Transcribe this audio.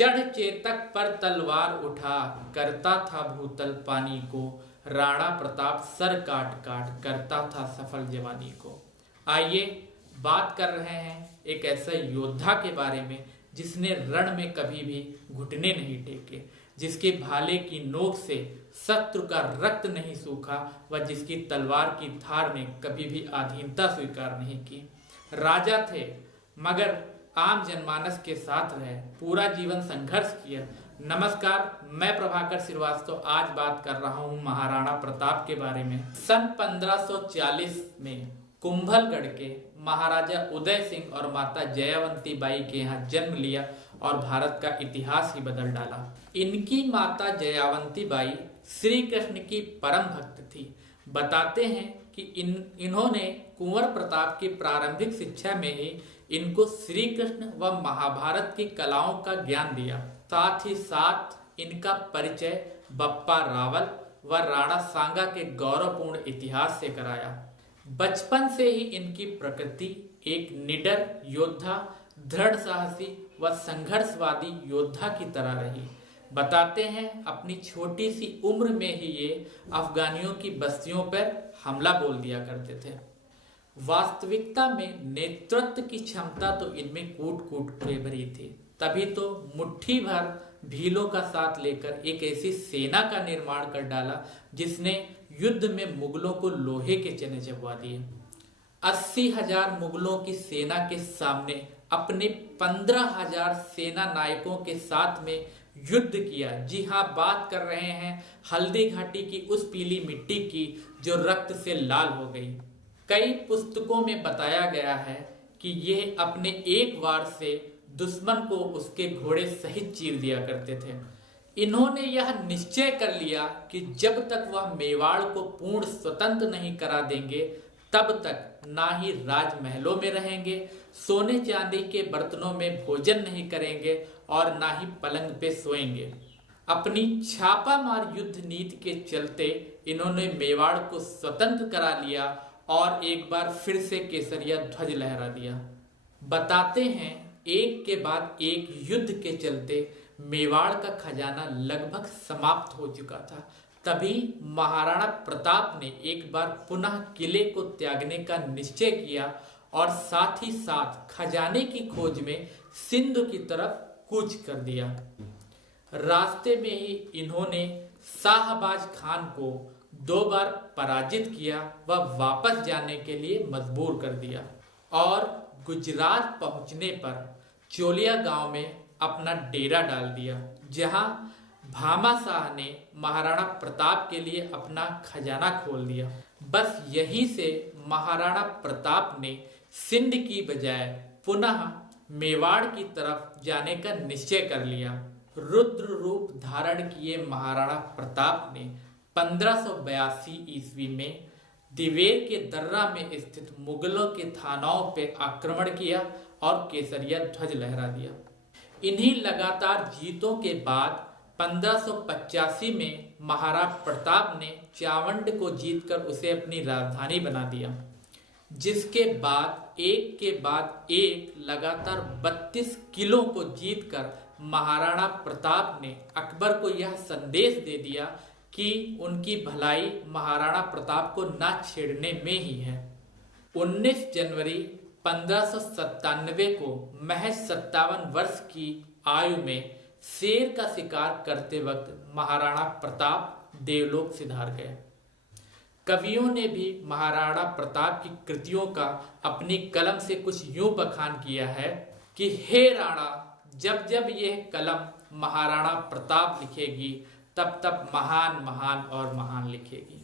चढ़ चेतक पर तलवार उठा, करता था भूतल पानी को, राणा प्रताप सर काट काट करता था सफल जवानी को। आइए बात कर रहे हैं एक ऐसे योद्धा के बारे में जिसने रण में कभी भी घुटने नहीं टेके, जिसके भाले की नोक से शत्रु का रक्त नहीं सूखा व जिसकी तलवार की धार ने कभी भी अधीनता स्वीकार नहीं की। राजा थे मगर आम जनमानस के साथ रहे, पूरा जीवन संघर्ष किया। नमस्कार, मैं प्रभाकर श्रीवास्तव आज बात कर रहा हूं महाराणा प्रताप के बारे में। सन 1540 में कुंभलगढ़ के महाराजा उदय सिंह और माता जयावंती बाई के यहाँ जन्म लिया और भारत का इतिहास ही बदल डाला। इनकी माता जयावंती बाई श्री कृष्ण की परम भक्त थी। बताते हैं कि इन्होंने कुंवर प्रताप की प्रारंभिक शिक्षा में ही इनको श्री कृष्ण व महाभारत की कलाओं का ज्ञान दिया। साथ ही साथ इनका परिचय बप्पा रावल व राणा सांगा के गौरवपूर्ण इतिहास से कराया। बचपन से ही इनकी प्रकृति एक निडर योद्धा, दृढ़ साहसी व संघर्षवादी योद्धा की तरह रही। बताते हैं अपनी छोटी सी उम्र में ही ये अफगानियों की बस्तियों पर हमला बोल दिया करते थे। वास्तविकता में नेतृत्व की क्षमता तो इनमें कूट कूट के भरी थी, तभी तो मुट्ठी भर भीलों का साथ लेकर एक ऐसी सेना का निर्माण कर डाला जिसने युद्ध में मुगलों को लोहे के चने चबवा दिए। 80,000 मुगलों की सेना के सामने अपने 15,000 सेना नायकों के साथ में युद्ध किया। जी हाँ, बात कर रहे हैं हल्दी घाटी की उस पीली मिट्टी की जो रक्त से लाल हो गई। कई पुस्तकों में बताया गया है कि ये अपने एक वार से दुश्मन को उसके घोड़े सहित चीर दिया करते थे। इन्होंने यह निश्चय कर लिया कि जब तक वह मेवाड़ को पूर्ण स्वतंत्र नहीं करा देंगे तब तक ना ही राजमहलों में रहेंगे, सोने चांदी के बर्तनों में भोजन नहीं करेंगे और ना ही पलंग पे सोएंगे। अपनी छापामार युद्ध नीति के चलते इन्होंने मेवाड़ को स्वतंत्र करा लिया और एक बार फिर से केसरिया ध्वज लहरा दिया। बताते हैं एक के बाद एक युद्ध के चलते मेवाड़ का खजाना लगभग समाप्त हो चुका था। तभी महाराणा प्रताप ने एक बार पुनः किले को त्यागने का निश्चय किया और साथ ही साथ खजाने की खोज में सिंध की तरफ कूच कर दिया। रास्ते में ही इन्होंने शाहबाज खान को 2 बार पराजित किया व वापस जाने के लिए मजबूर कर दिया और गुजरात पहुंचने पर चोलिया गांव में अपना डेरा डाल दिया, जहां भामा शाह ने महाराणा प्रताप के लिए अपना खजाना खोल दिया। बस यहीं से महाराणा प्रताप ने सिंध की बजाय पुनः मेवाड़ की तरफ जाने का निश्चय कर लिया। रुद्र रूप धारण किए महाराणा प्रताप ने 1582 ईस्वी में दिवेर के दर्रा में स्थित मुगलों के थानाओं पर आक्रमण किया और केसरिया ध्वज लहरा दिया। इन्हीं लगातार जीतों के बाद 1585 में महाराणा प्रताप ने चावंड को जीतकर उसे अपनी राजधानी बना दिया, जिसके बाद एक लगातार 32 किलों को जीतकर महाराणा प्रताप ने अकबर को यह संदेश दे दिया कि उनकी भलाई महाराणा प्रताप को न छेड़ने में ही है। 19 जनवरी 1597 को महज 57 वर्ष की आयु में शेर का शिकार करते वक्त महाराणा प्रताप देवलोक सिधार गए। कवियों ने भी महाराणा प्रताप की कृतियों का अपनी कलम से कुछ यूं बखान किया है कि हे राणा, जब जब यह कलम महाराणा प्रताप लिखेगी तब तब महान महान और महान लिखेगी।